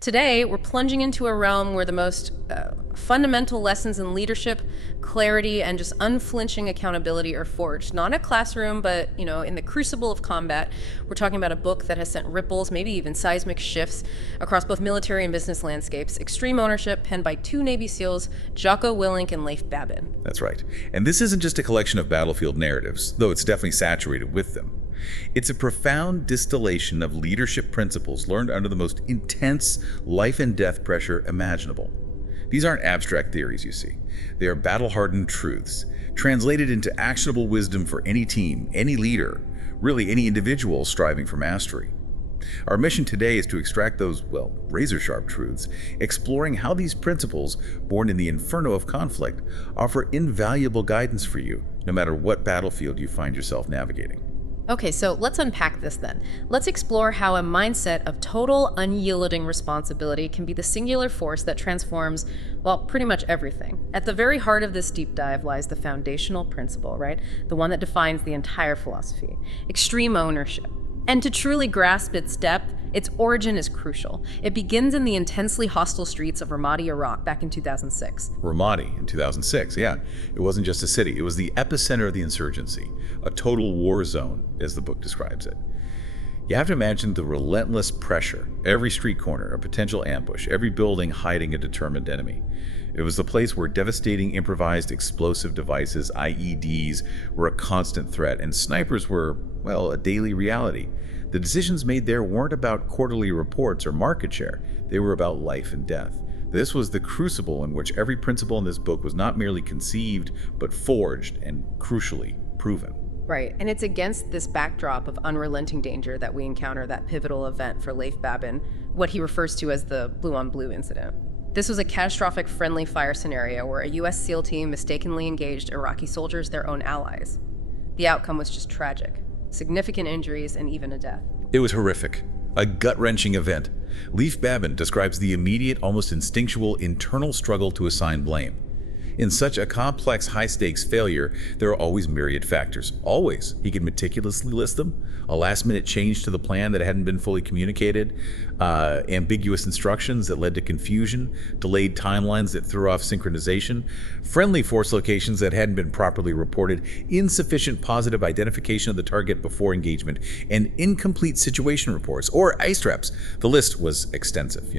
Today, we're plunging into a realm where the most fundamental lessons in leadership, clarity, and just unflinching accountability are forged. Not in a classroom, but in the crucible of combat. We're talking about a book that has sent ripples, maybe even seismic shifts across both military and business landscapes. Extreme Ownership, penned by two Navy SEALs, Jocko Willink and Leif Babin. That's right. And this isn't just a collection of battlefield narratives, though it's definitely saturated with them. It's a profound distillation of leadership principles learned under the most intense life and death pressure imaginable. These aren't abstract theories, you see. They are battle-hardened truths, translated into actionable wisdom for any team, any leader, really any individual striving for mastery. Our mission today is to extract those, razor-sharp truths, exploring how these principles, born in the inferno of conflict, offer invaluable guidance for you, no matter what battlefield you find yourself navigating. Okay, so let's unpack this then. Let's explore how a mindset of total unyielding responsibility can be the singular force that transforms, pretty much everything. At the very heart of this deep dive lies the foundational principle, right? The one that defines the entire philosophy: extreme ownership. And to truly grasp its depth, its origin is crucial. It begins in the intensely hostile streets of Ramadi, Iraq, back in 2006. Ramadi in 2006, yeah. It wasn't just a city. It was the epicenter of the insurgency, a total war zone, as the book describes it. You have to imagine the relentless pressure, every street corner a potential ambush, every building hiding a determined enemy. It was the place where devastating improvised explosive devices, IEDs, were a constant threat, and snipers were, a daily reality. The decisions made there weren't about quarterly reports or market share. They were about life and death. This was the crucible in which every principle in this book was not merely conceived, but forged and, crucially, proven. Right, and it's against this backdrop of unrelenting danger that we encounter that pivotal event for Leif Babin, what he refers to as the blue-on-blue incident. This was a catastrophic friendly fire scenario where a U.S. SEAL team mistakenly engaged Iraqi soldiers, their own allies. The outcome was just tragic. Significant injuries and even a death. It was horrific. A gut-wrenching event. Leif Babin describes the immediate, almost instinctual internal struggle to assign blame. In such a complex, high-stakes failure, there are always myriad factors. Always. He could meticulously list them. A last-minute change to the plan that hadn't been fully communicated, ambiguous instructions that led to confusion, delayed timelines that threw off synchronization, friendly force locations that hadn't been properly reported, insufficient positive identification of the target before engagement, and incomplete situation reports, or ice traps. The list was extensive,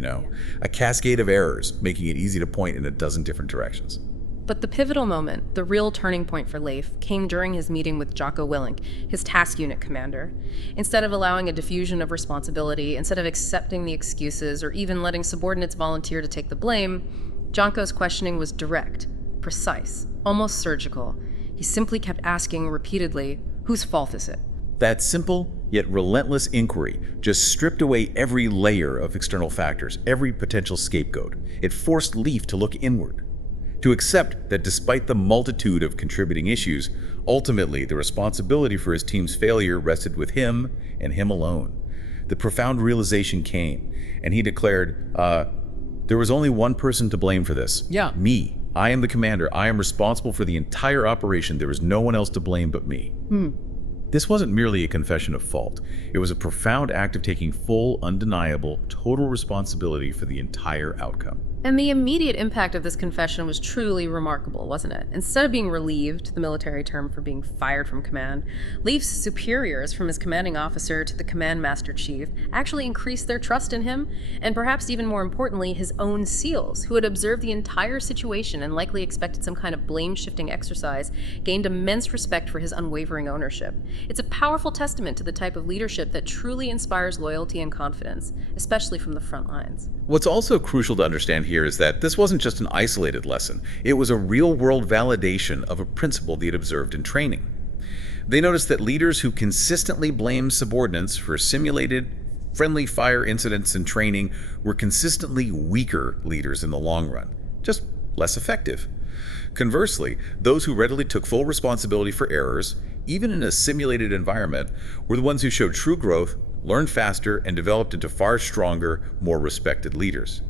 a cascade of errors, making it easy to point in a dozen different directions. But the pivotal moment, the real turning point for Leif, came during his meeting with Jocko Willink, his task unit commander. Instead of allowing a diffusion of responsibility, instead of accepting the excuses or even letting subordinates volunteer to take the blame, Jocko's questioning was direct, precise, almost surgical. He simply kept asking repeatedly, whose fault is it? That simple yet relentless inquiry just stripped away every layer of external factors, every potential scapegoat. It forced Leif to look inward, to accept that despite the multitude of contributing issues, ultimately the responsibility for his team's failure rested with him and him alone. The profound realization came, and he declared, there was only one person to blame for this. Yeah. Me. I am the commander. I am responsible for the entire operation. There is no one else to blame but me. This wasn't merely a confession of fault. It was a profound act of taking full, undeniable, total responsibility for the entire outcome. And the immediate impact of this confession was truly remarkable, wasn't it? Instead of being relieved, the military term for being fired from command, Leif's superiors, from his commanding officer to the command master chief, actually increased their trust in him, and perhaps even more importantly, his own SEALs, who had observed the entire situation and likely expected some kind of blame-shifting exercise, gained immense respect for his unwavering ownership. It's a powerful testament to the type of leadership that truly inspires loyalty and confidence, especially from the front lines. What's also crucial to understand here is that this wasn't just an isolated lesson. It was a real-world validation of a principle they had observed in training. They noticed that leaders who consistently blamed subordinates for simulated friendly fire incidents in training were consistently weaker leaders in the long run, just less effective. Conversely, those who readily took full responsibility for errors, even in a simulated environment, were the ones who showed true growth, learned faster, and developed into far stronger, more respected leaders.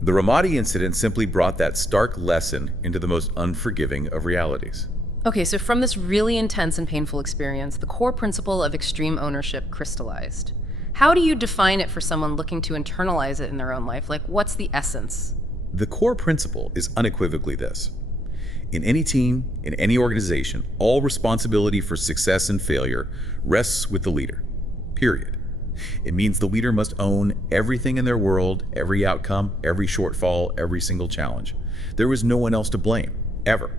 The Ramadi incident simply brought that stark lesson into the most unforgiving of realities. Okay, so from this really intense and painful experience, the core principle of extreme ownership crystallized. How do you define it for someone looking to internalize it in their own life? Like, what's the essence? The core principle is unequivocally this. In any team, in any organization, all responsibility for success and failure rests with the leader. Period. It means the leader must own everything in their world, every outcome, every shortfall, every single challenge. There is no one else to blame, ever.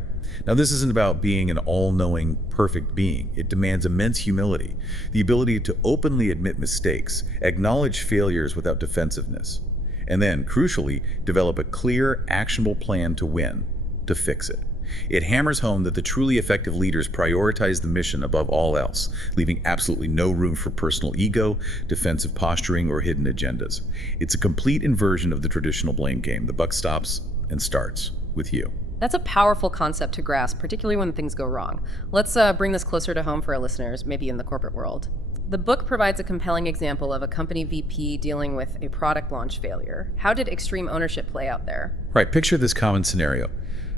Now, this isn't about being an all-knowing, perfect being. It demands immense humility, the ability to openly admit mistakes, acknowledge failures without defensiveness, and then, crucially, develop a clear, actionable plan to win, to fix it. It hammers home that the truly effective leaders prioritize the mission above all else, leaving absolutely no room for personal ego, defensive posturing, or hidden agendas. It's a complete inversion of the traditional blame game. The buck stops and starts with you. That's a powerful concept to grasp, particularly when things go wrong. Let's bring this closer to home for our listeners, maybe in the corporate world. The book provides a compelling example of a company VP dealing with a product launch failure. How did extreme ownership play out there? Right, picture this common scenario.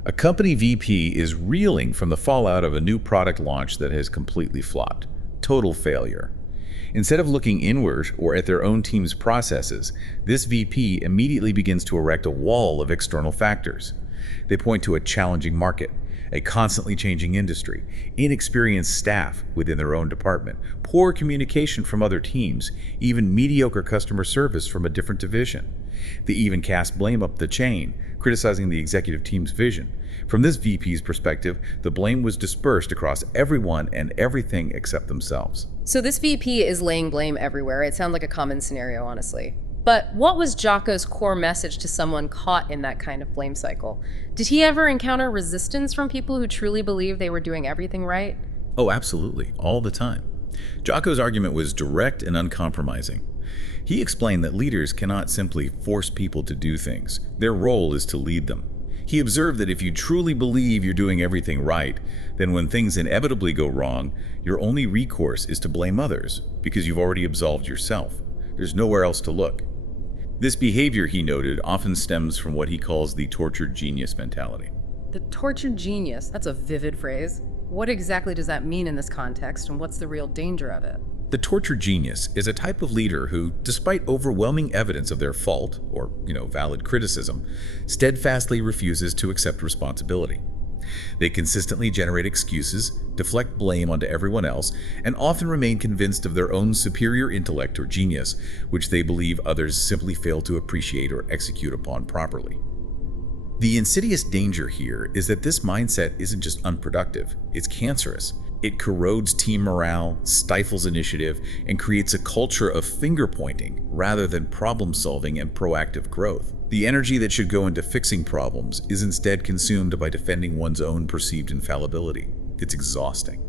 A company VP is reeling from the fallout of a new product launch that has completely flopped. Total failure. Instead of looking inward or at their own team's processes, this VP immediately begins to erect a wall of external factors. They point to a challenging market, a constantly changing industry, inexperienced staff within their own department, poor communication from other teams, even mediocre customer service from a different division. They even cast blame up the chain, criticizing the executive team's vision. From this VP's perspective, the blame was dispersed across everyone and everything except themselves. So this VP is laying blame everywhere. It sounds like a common scenario, honestly. But what was Jocko's core message to someone caught in that kind of blame cycle? Did he ever encounter resistance from people who truly believed they were doing everything right? Oh, absolutely, all the time. Jocko's argument was direct and uncompromising. He explained that leaders cannot simply force people to do things. Their role is to lead them. He observed that if you truly believe you're doing everything right, then when things inevitably go wrong, your only recourse is to blame others, because you've already absolved yourself. There's nowhere else to look. This behavior, he noted, often stems from what he calls the tortured genius mentality. The tortured genius, that's a vivid phrase. What exactly does that mean in this context, and what's the real danger of it? The tortured genius is a type of leader who, despite overwhelming evidence of their fault, or, valid criticism, steadfastly refuses to accept responsibility. They consistently generate excuses, deflect blame onto everyone else, and often remain convinced of their own superior intellect or genius, which they believe others simply fail to appreciate or execute upon properly. The insidious danger here is that this mindset isn't just unproductive, it's cancerous. It corrodes team morale, stifles initiative, and creates a culture of finger-pointing rather than problem-solving and proactive growth. The energy that should go into fixing problems is instead consumed by defending one's own perceived infallibility. It's exhausting.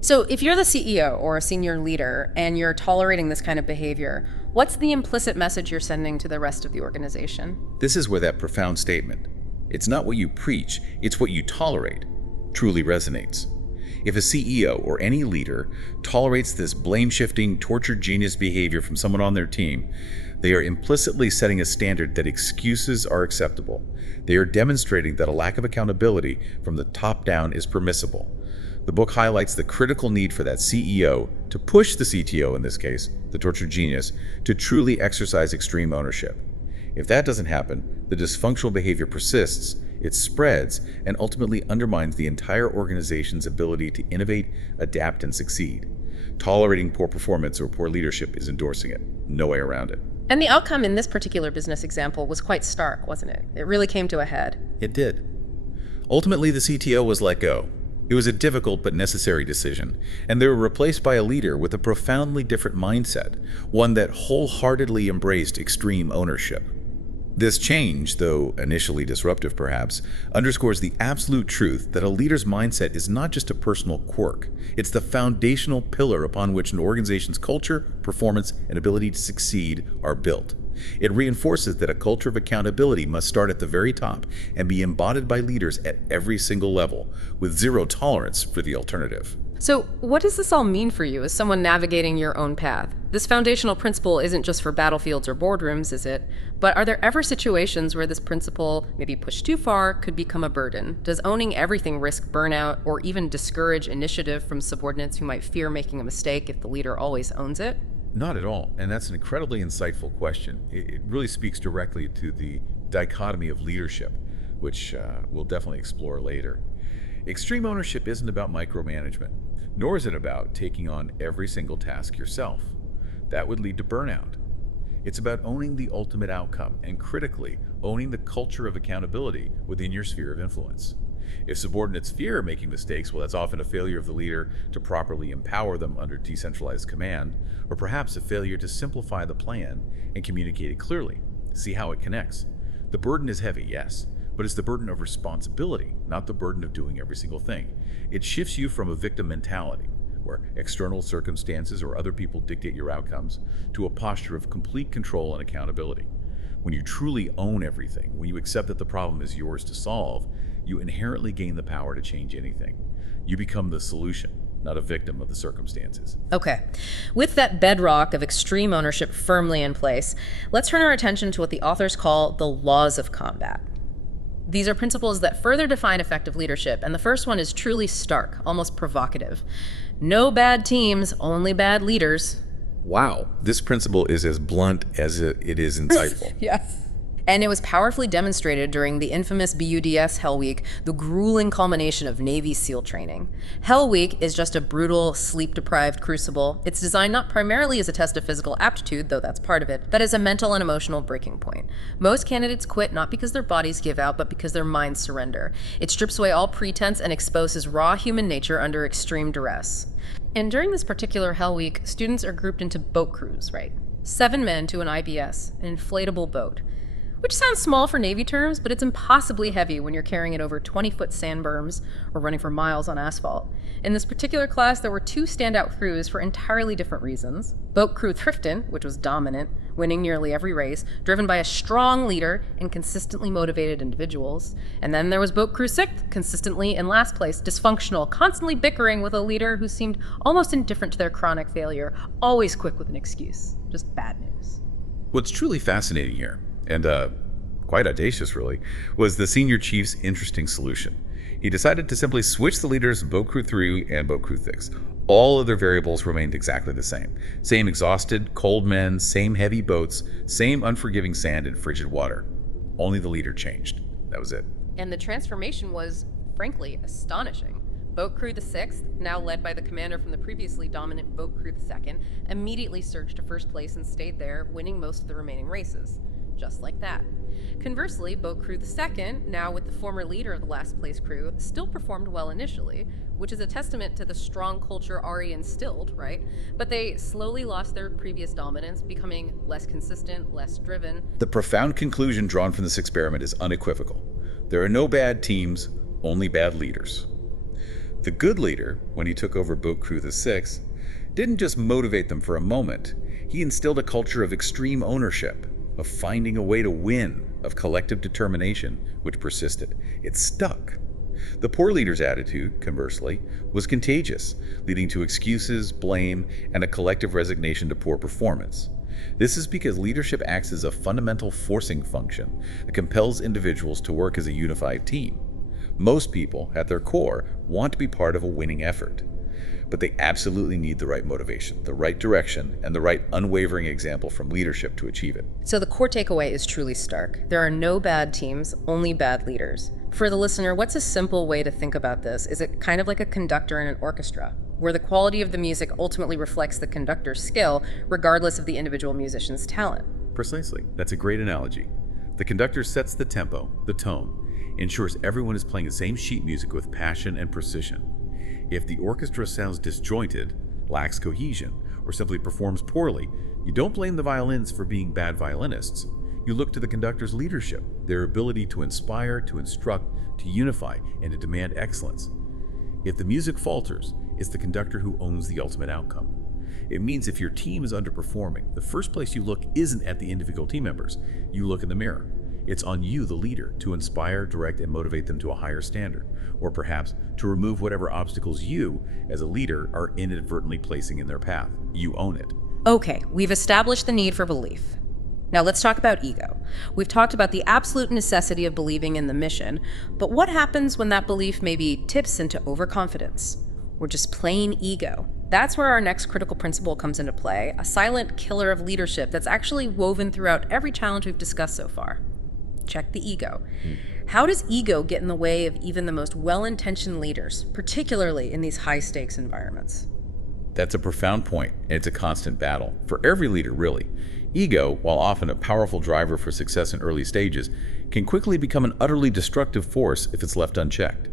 So if you're the CEO or a senior leader and you're tolerating this kind of behavior, what's the implicit message you're sending to the rest of the organization? This is where that profound statement, "It's not what you preach, it's what you tolerate," truly resonates. If a CEO or any leader tolerates this blame-shifting, tortured genius behavior from someone on their team, they are implicitly setting a standard that excuses are acceptable. They are demonstrating that a lack of accountability from the top down is permissible. The book highlights the critical need for that CEO to push the CTO, in this case, the tortured genius, to truly exercise extreme ownership. If that doesn't happen, the dysfunctional behavior persists, it spreads, and ultimately undermines the entire organization's ability to innovate, adapt, and succeed. Tolerating poor performance or poor leadership is endorsing it. No way around it. And the outcome in this particular business example was quite stark, wasn't it? It really came to a head. It did. Ultimately, the CTO was let go. It was a difficult but necessary decision, and they were replaced by a leader with a profoundly different mindset, one that wholeheartedly embraced extreme ownership. This change, though initially disruptive perhaps, underscores the absolute truth that a leader's mindset is not just a personal quirk. It's the foundational pillar upon which an organization's culture, performance, and ability to succeed are built. It reinforces that a culture of accountability must start at the very top and be embodied by leaders at every single level, with zero tolerance for the alternative. So what does this all mean for you as someone navigating your own path? This foundational principle isn't just for battlefields or boardrooms, is it? But are there ever situations where this principle, maybe pushed too far, could become a burden? Does owning everything risk burnout or even discourage initiative from subordinates who might fear making a mistake if the leader always owns it? Not at all. And that's an incredibly insightful question. It really speaks directly to the dichotomy of leadership, which we'll definitely explore later. Extreme ownership isn't about micromanagement, nor is it about taking on every single task yourself. That would lead to burnout. It's about owning the ultimate outcome and, critically, owning the culture of accountability within your sphere of influence. If subordinates fear making mistakes, well, that's often a failure of the leader to properly empower them under decentralized command, or perhaps a failure to simplify the plan and communicate it clearly. See how it connects. The burden is heavy, yes, but it's the burden of responsibility, not the burden of doing every single thing. It shifts you from a victim mentality, where external circumstances or other people dictate your outcomes, to a posture of complete control and accountability. When you truly own everything, when you accept that the problem is yours to solve, you inherently gain the power to change anything. You become the solution, not a victim of the circumstances. Okay, with that bedrock of extreme ownership firmly in place, let's turn our attention to what the authors call the laws of combat. These are principles that further define effective leadership, and the first one is truly stark, almost provocative. No bad teams, only bad leaders. Wow, this principle is as blunt as it is insightful. Yes. And it was powerfully demonstrated during the infamous BUDS Hell Week, the grueling culmination of Navy SEAL training. Hell Week is just a brutal, sleep-deprived crucible. It's designed not primarily as a test of physical aptitude, though that's part of it, but as a mental and emotional breaking point. Most candidates quit not because their bodies give out, but because their minds surrender. It strips away all pretense and exposes raw human nature under extreme duress. And during this particular Hell Week, students are grouped into boat crews, right? 7 men to an IBS, an inflatable boat. Which sounds small for Navy terms, but it's impossibly heavy when you're carrying it over 20-foot sand berms or running for miles on asphalt. In this particular class, there were 2 standout crews for entirely different reasons. Boat Crew Thrifton, which was dominant, winning nearly every race, driven by a strong leader and consistently motivated individuals. And then there was Boat Crew Sixth, consistently in last place, dysfunctional, constantly bickering with a leader who seemed almost indifferent to their chronic failure, always quick with an excuse. Just bad news. What's truly fascinating here, and quite audacious really, was the senior chief's interesting solution. He decided to simply switch the leaders of Boat Crew 3 and Boat Crew 6. All other variables remained exactly the same. Same exhausted, cold men, same heavy boats, same unforgiving sand and frigid water. Only the leader changed. That was it. And the transformation was, frankly, astonishing. Boat Crew the 6th, now led by the commander from the previously dominant Boat Crew the 2nd, immediately surged to first place and stayed there, winning most of the remaining races. Just like that. Conversely, Boat Crew the 2nd, now with the former leader of the last place crew, still performed well initially, which is a testament to the strong culture Ari instilled, right? But they slowly lost their previous dominance, becoming less consistent, less driven. The profound conclusion drawn from this experiment is unequivocal. There are no bad teams, only bad leaders. The good leader, when he took over Boat Crew the 6th, didn't just motivate them for a moment. He instilled a culture of extreme ownership, of finding a way to win, of collective determination, which persisted. It stuck. The poor leader's attitude, conversely, was contagious, leading to excuses, blame, and a collective resignation to poor performance. This is because leadership acts as a fundamental forcing function that compels individuals to work as a unified team. Most people, at their core, want to be part of a winning effort. But they absolutely need the right motivation, the right direction, and the right unwavering example from leadership to achieve it. So the core takeaway is truly stark. There are no bad teams, only bad leaders. For the listener, what's a simple way to think about this? Is it kind of like a conductor in an orchestra, where the quality of the music ultimately reflects the conductor's skill, regardless of the individual musician's talent? Precisely. That's a great analogy. The conductor sets the tempo, the tone, ensures everyone is playing the same sheet music with passion and precision. If the orchestra sounds disjointed, lacks cohesion, or simply performs poorly, you don't blame the violins for being bad violinists. You look to the conductor's leadership, their ability to inspire, to instruct, to unify, and to demand excellence. If the music falters, it's the conductor who owns the ultimate outcome. It means if your team is underperforming, the first place you look isn't at the individual team members. You look in the mirror. It's on you, the leader, to inspire, direct, and motivate them to a higher standard, or perhaps to remove whatever obstacles you, as a leader, are inadvertently placing in their path. You own it. Okay, we've established the need for belief. Now let's talk about ego. We've talked about the absolute necessity of believing in the mission, but what happens when that belief maybe tips into overconfidence, or just plain ego? That's where our next critical principle comes into play, a silent killer of leadership that's actually woven throughout every challenge we've discussed so far. Check the ego. How does ego get in the way of even the most well-intentioned leaders, particularly in these high-stakes environments? That's a profound point, and it's a constant battle. For every leader, really. Ego, while often a powerful driver for success in early stages, can quickly become an utterly destructive force if it's left unchecked.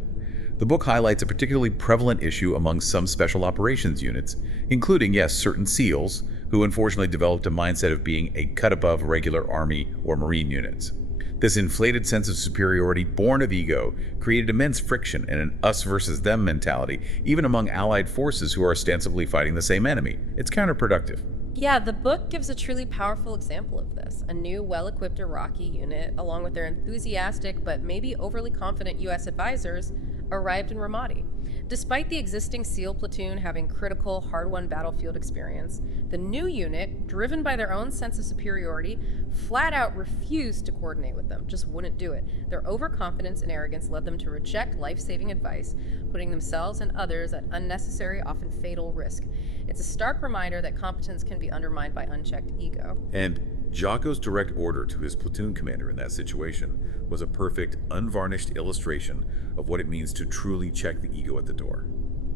The book highlights a particularly prevalent issue among some special operations units, including, yes, certain SEALs, who unfortunately developed a mindset of being a cut above regular Army or Marine units. This inflated sense of superiority born of ego created immense friction and an us versus them mentality, even among allied forces who are ostensibly fighting the same enemy. It's counterproductive. Yeah, the book gives a truly powerful example of this. A new, well-equipped Iraqi unit, along with their enthusiastic but maybe overly confident U.S. advisors, arrived in Ramadi. Despite the existing SEAL platoon having critical, hard-won battlefield experience, the new unit, driven by their own sense of superiority, flat out refused to coordinate with them, just wouldn't do it. Their overconfidence and arrogance led them to reject life-saving advice, putting themselves and others at unnecessary, often fatal risk. It's a stark reminder that competence can be undermined by unchecked ego. And Jocko's direct order to his platoon commander in that situation was a perfect, unvarnished illustration of what it means to truly check the ego at the door.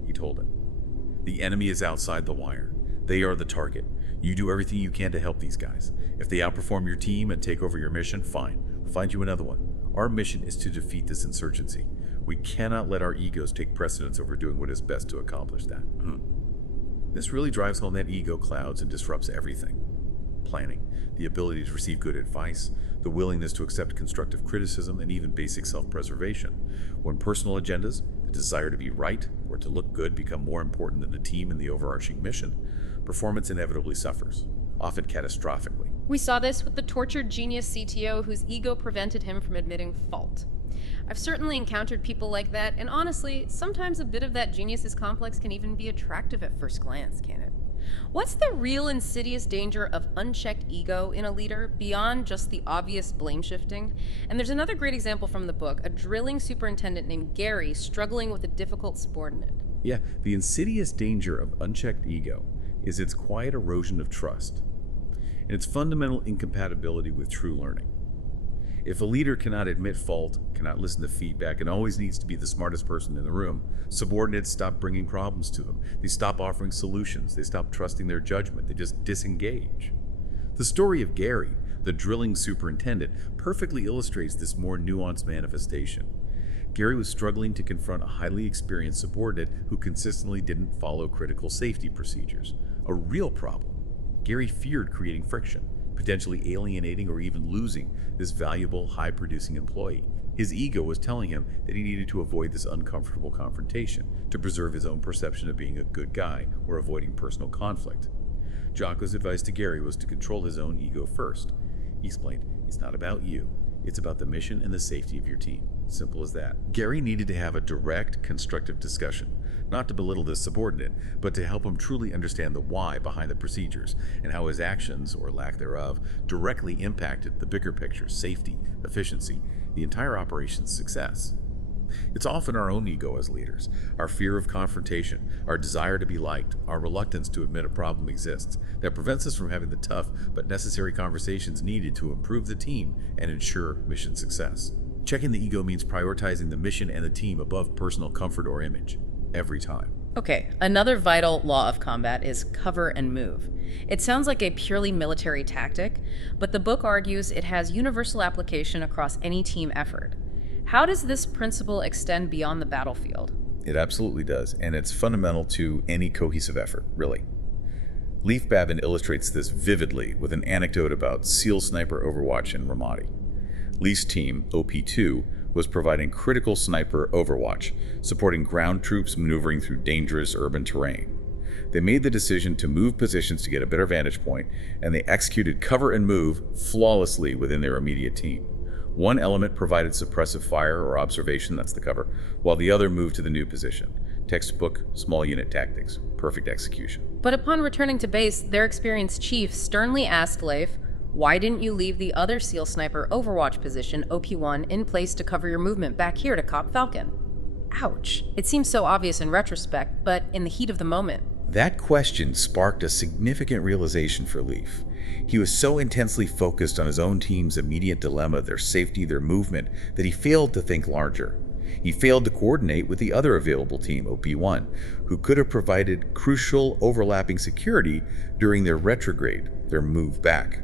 He told him, "The enemy is outside the wire. They are the target. You do everything you can to help these guys. If they outperform your team and take over your mission, fine. We'll find you another one. Our mission is to defeat this insurgency. We cannot let our egos take precedence over doing what is best to accomplish that." This really drives home that ego clouds and disrupts everything. Planning, the ability to receive good advice, the willingness to accept constructive criticism, and even basic self-preservation. When personal agendas, the desire to be right or to look good, become more important than the team and the overarching mission, performance inevitably suffers, often catastrophically. We saw this with the tortured genius CTO whose ego prevented him from admitting fault. I've certainly encountered people like that, and honestly, sometimes a bit of that genius's complex can even be attractive at first glance, can't it? What's the real insidious danger of unchecked ego in a leader beyond just the obvious blame shifting? And there's another great example from the book, a drilling superintendent named Gary struggling with a difficult subordinate. Yeah, the insidious danger of unchecked ego is its quiet erosion of trust and its fundamental incompatibility with true learning. If a leader cannot admit fault, cannot listen to feedback, and always needs to be the smartest person in the room, subordinates stop bringing problems to them. They stop offering solutions. They stop trusting their judgment. They just disengage. The story of Gary, the drilling superintendent, perfectly illustrates this more nuanced manifestation. Gary was struggling to confront a highly experienced subordinate who consistently didn't follow critical safety procedures. A real problem. Gary feared creating friction, potentially alienating or even losing this valuable, high-producing employee. His ego was telling him that he needed to avoid this uncomfortable confrontation to preserve his own perception of being a good guy or avoiding personal conflict. Jocko's advice to Gary was to control his own ego first. He explained, "It's not about you. It's about the mission and the safety of your team. Simple as that." Gary needed to have a direct, constructive discussion, not to belittle this subordinate, but to help him truly understand the why behind the procedures and how his actions, or lack thereof, directly impacted the bigger picture, safety, efficiency, the entire operation's success. It's often our own ego as leaders, our fear of confrontation, our desire to be liked, our reluctance to admit a problem exists, that prevents us from having the tough but necessary conversations needed to improve the team and ensure mission success. Checking the ego means prioritizing the mission and the team above personal comfort or image, every time. Okay, another vital law of combat is cover and move. It sounds like a purely military tactic, but the book argues it has universal application across any team effort. How does this principle extend beyond the battlefield? It absolutely does, and it's fundamental to any cohesive effort, really. Leif Babin illustrates this vividly with an anecdote about SEAL sniper overwatch in Ramadi. Leif's team, OP2, was providing critical sniper overwatch, supporting ground troops maneuvering through dangerous urban terrain. They made the decision to move positions to get a better vantage point, and they executed cover and move flawlessly within their immediate team. One element provided suppressive fire or observation, that's the cover, while the other moved to the new position. Textbook, small unit tactics, perfect execution. But upon returning to base, their experienced chief sternly asked Leif, "Why didn't you leave the other SEAL sniper overwatch position, OP1, in place to cover your movement back here to Cop Falcon?" Ouch. It seems so obvious in retrospect, but in the heat of the moment, That question sparked a significant realization for Leif. He was so intensely focused on his own team's immediate dilemma, their safety, their movement, that he failed to think larger. He failed to coordinate with the other available team, OP1, who could have provided crucial overlapping security during their retrograde, their move back.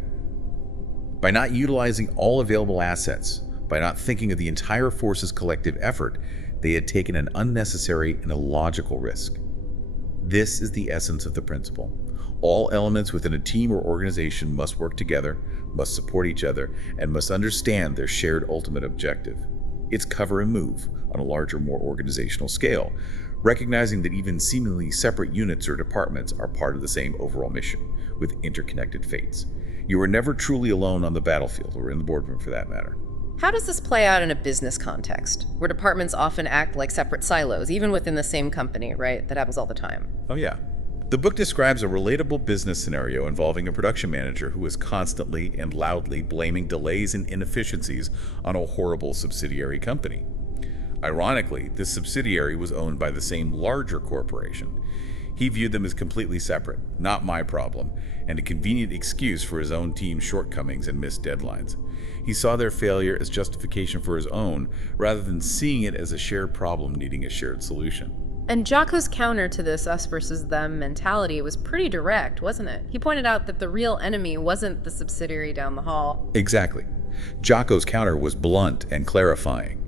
By not utilizing all available assets, by not thinking of the entire force's collective effort, they had taken an unnecessary and illogical risk. This is the essence of the principle. All elements within a team or organization must work together, must support each other, and must understand their shared ultimate objective. It's cover and move on a larger, more organizational scale, recognizing that even seemingly separate units or departments are part of the same overall mission, with interconnected fates. You are never truly alone on the battlefield, or in the boardroom for that matter. How does this play out in a business context, where departments often act like separate silos, even within the same company, right? That happens all the time. Oh yeah. The book describes a relatable business scenario involving a production manager who is constantly and loudly blaming delays and inefficiencies on a horrible subsidiary company. Ironically, this subsidiary was owned by the same larger corporation. He viewed them as completely separate, not my problem, and a convenient excuse for his own team's shortcomings and missed deadlines. He saw their failure as justification for his own, rather than seeing it as a shared problem needing a shared solution. And Jocko's counter to this us versus them mentality was pretty direct, wasn't it? He pointed out that the real enemy wasn't the subsidiary down the hall. Exactly. Jocko's counter was blunt and clarifying.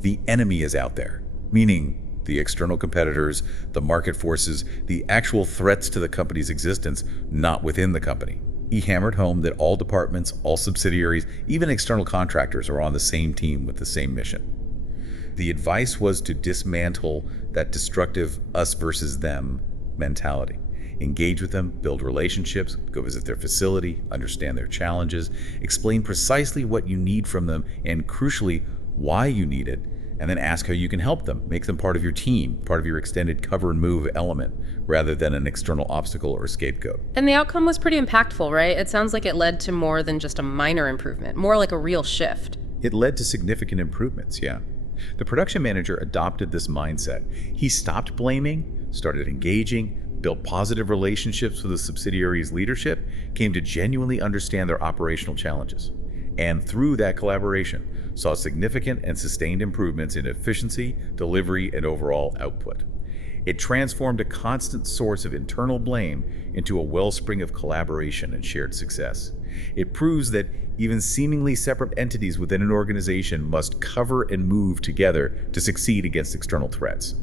The enemy is out there, meaning the external competitors, the market forces, the actual threats to the company's existence, not within the company. He hammered home that all departments, all subsidiaries, even external contractors are on the same team with the same mission. The advice was to dismantle that destructive us versus them mentality. Engage with them, build relationships, go visit their facility, understand their challenges, explain precisely what you need from them, and crucially, why you need it, and then ask how you can help them. Make them part of your team, part of your extended cover and move element, rather than an external obstacle or scapegoat. And the outcome was pretty impactful, right? It sounds like it led to more than just a minor improvement, more like a real shift. It led to significant improvements, yeah. The production manager adopted this mindset. He stopped blaming, started engaging, built positive relationships with the subsidiary's leadership, came to genuinely understand their operational challenges, and through that collaboration, saw significant and sustained improvements in efficiency, delivery, and overall output. It transformed a constant source of internal blame into a wellspring of collaboration and shared success. It proves that even seemingly separate entities within an organization must cover and move together to succeed against external threats.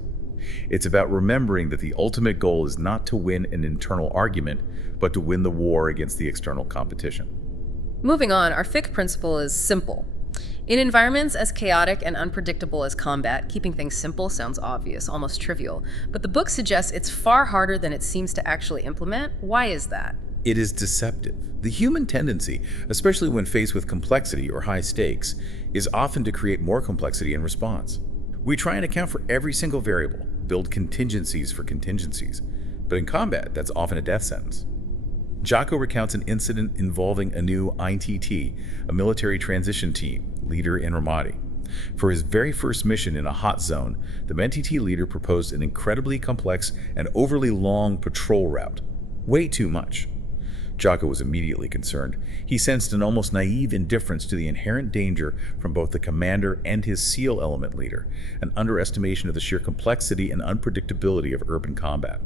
It's about remembering that the ultimate goal is not to win an internal argument, but to win the war against the external competition. Moving on, our fifth principle is simple. In environments as chaotic and unpredictable as combat, keeping things simple sounds obvious, almost trivial. But the book suggests it's far harder than it seems to actually implement. Why is that? It is deceptive. The human tendency, especially when faced with complexity or high stakes, is often to create more complexity in response. We try and account for every single variable, build contingencies for contingencies. But in combat, that's often a death sentence. Jocko recounts an incident involving a new ITT, a military transition team, leader in Ramadi. For his very first mission in a hot zone, the MNTT leader proposed an incredibly complex and overly long patrol route. Way too much. Jocko was immediately concerned. He sensed an almost naive indifference to the inherent danger from both the commander and his SEAL element leader, an underestimation of the sheer complexity and unpredictability of urban combat.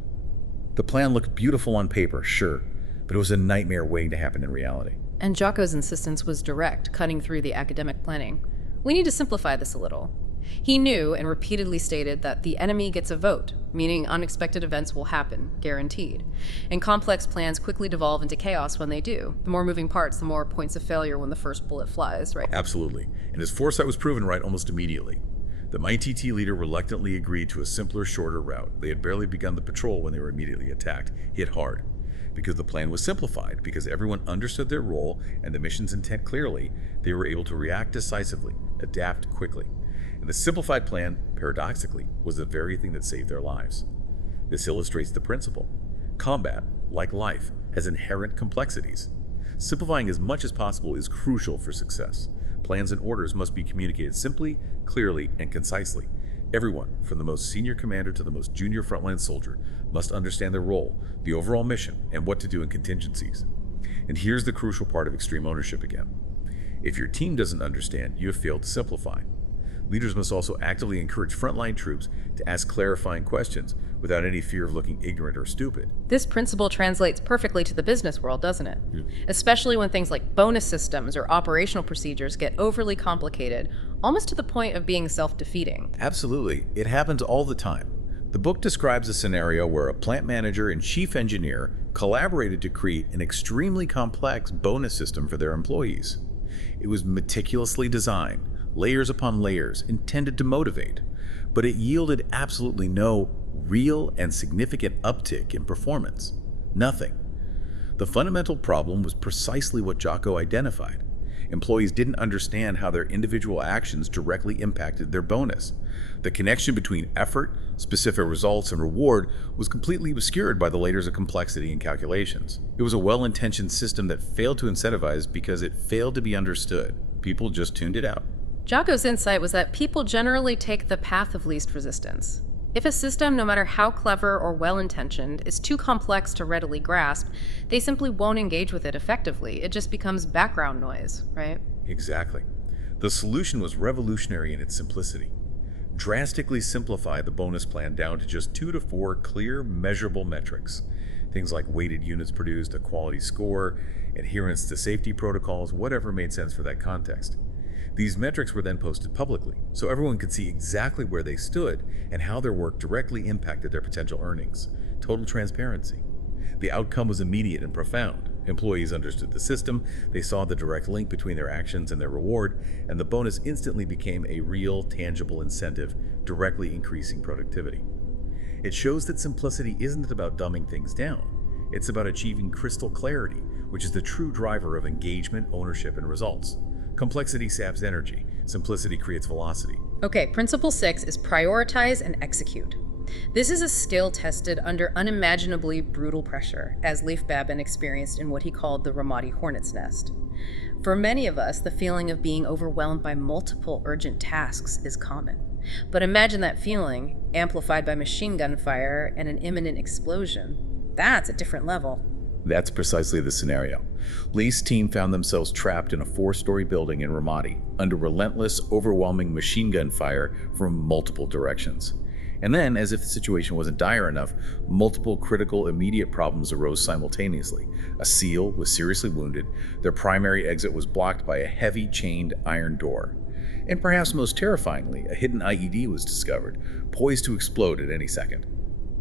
The plan looked beautiful on paper, sure, but it was a nightmare waiting to happen in reality. And Jocko's insistence was direct, cutting through the academic planning. We need to simplify this a little. He knew and repeatedly stated that the enemy gets a vote, meaning unexpected events will happen, guaranteed. And complex plans quickly devolve into chaos when they do. The more moving parts, the more points of failure when the first bullet flies, right? Absolutely. And his foresight was proven right almost immediately. The MNTT leader reluctantly agreed to a simpler, shorter route. They had barely begun the patrol when they were immediately attacked, hit hard. Because the plan was simplified, because everyone understood their role and the mission's intent clearly, they were able to react decisively, adapt quickly. And the simplified plan, paradoxically, was the very thing that saved their lives. This illustrates the principle. Combat, like life, has inherent complexities. Simplifying as much as possible is crucial for success. Plans and orders must be communicated simply, clearly, and concisely. Everyone, from the most senior commander to the most junior frontline soldier, must understand their role, the overall mission, and what to do in contingencies. And here's the crucial part of extreme ownership again. If your team doesn't understand, you have failed to simplify. Leaders must also actively encourage frontline troops to ask clarifying questions without any fear of looking ignorant or stupid. This principle translates perfectly to the business world, doesn't it? Yeah. Especially when things like bonus systems or operational procedures get overly complicated, almost to the point of being self-defeating. Absolutely. It happens all the time. The book describes a scenario where a plant manager and chief engineer collaborated to create an extremely complex bonus system for their employees. It was meticulously designed, layers upon layers, intended to motivate, but it yielded absolutely no real and significant uptick in performance. Nothing. The fundamental problem was precisely what Jocko identified. Employees didn't understand how their individual actions directly impacted their bonus. The connection between effort, specific results, and reward was completely obscured by the layers of complexity and calculations. It was a well-intentioned system that failed to incentivize because it failed to be understood. People just tuned it out. Jocko's insight was that people generally take the path of least resistance. If a system, no matter how clever or well-intentioned, is too complex to readily grasp, they simply won't engage with it effectively. It just becomes background noise, right? Exactly. The solution was revolutionary in its simplicity. Drastically simplify the bonus plan down to just 2 to 4 clear, measurable metrics. Things like weighted units produced, a quality score, adherence to safety protocols, whatever made sense for that context. These metrics were then posted publicly, so everyone could see exactly where they stood and how their work directly impacted their potential earnings. Total transparency. The outcome was immediate and profound. Employees understood the system, they saw the direct link between their actions and their reward, and the bonus instantly became a real, tangible incentive, directly increasing productivity. It shows that simplicity isn't about dumbing things down. It's about achieving crystal clarity, which is the true driver of engagement, ownership, and results. Complexity saps energy. Simplicity creates velocity. Okay, principle 6 is prioritize and execute. This is a skill tested under unimaginably brutal pressure, as Leif Babin experienced in what he called the Ramadi Hornet's Nest. For many of us, the feeling of being overwhelmed by multiple urgent tasks is common. But imagine that feeling, amplified by machine gun fire and an imminent explosion. That's a different level. That's precisely the scenario. Leif's team found themselves trapped in a 4-story building in Ramadi, under relentless, overwhelming machine gun fire from multiple directions. And then, as if the situation wasn't dire enough, multiple critical immediate problems arose simultaneously. A SEAL was seriously wounded, their primary exit was blocked by a heavy chained iron door. And perhaps most terrifyingly, a hidden IED was discovered, poised to explode at any second.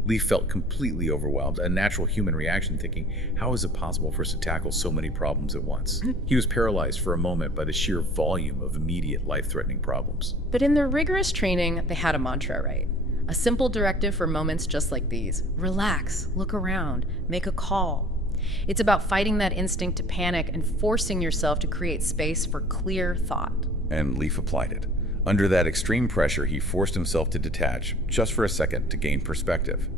Leif felt completely overwhelmed, a natural human reaction, thinking, how is it possible for us to tackle so many problems at once? He was paralyzed for a moment by the sheer volume of immediate life-threatening problems. But in their rigorous training, they had a mantra, right? A simple directive for moments just like these. Relax, look around, make a call. It's about fighting that instinct to panic and forcing yourself to create space for clear thought. And Leif applied it. Under that extreme pressure, he forced himself to detach, just for a second, to gain perspective.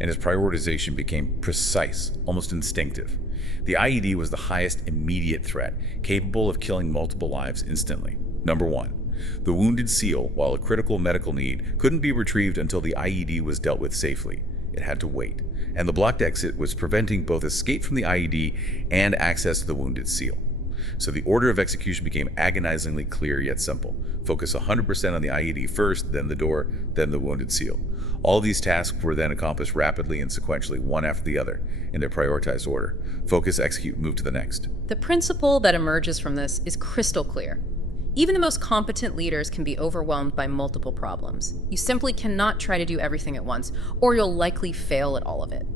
And his prioritization became precise, almost instinctive. The IED was the highest immediate threat, capable of killing multiple lives instantly. Number 1. The wounded SEAL, while a critical medical need, couldn't be retrieved until the IED was dealt with safely. It had to wait. And the blocked exit was preventing both escape from the IED and access to the wounded SEAL. So the order of execution became agonizingly clear yet simple. Focus 100% on the IED first, then the door, then the wounded SEAL. All these tasks were then accomplished rapidly and sequentially, one after the other, in their prioritized order. Focus, execute, move to the next. The principle that emerges from this is crystal clear. Even the most competent leaders can be overwhelmed by multiple problems. You simply cannot try to do everything at once, or you'll likely fail at all of it.